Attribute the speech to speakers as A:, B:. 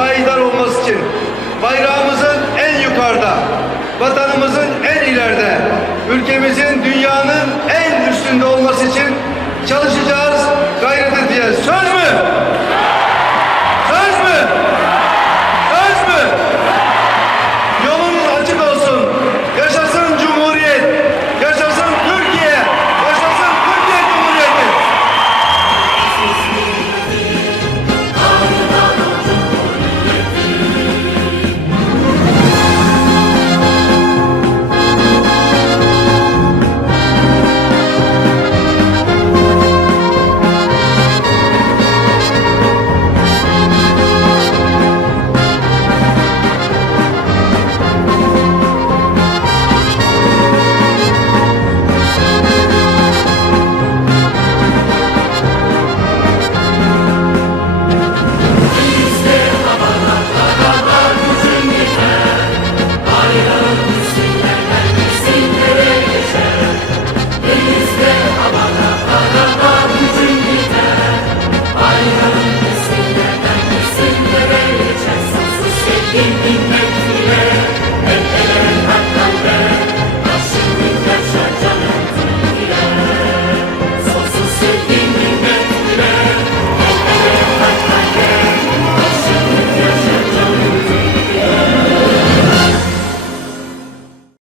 A: payidar olması için bayrağımızın en yukarıda, vatanımızın en ileride, ülkemizin dünyanın en üstünde olması için çalışacağız. in the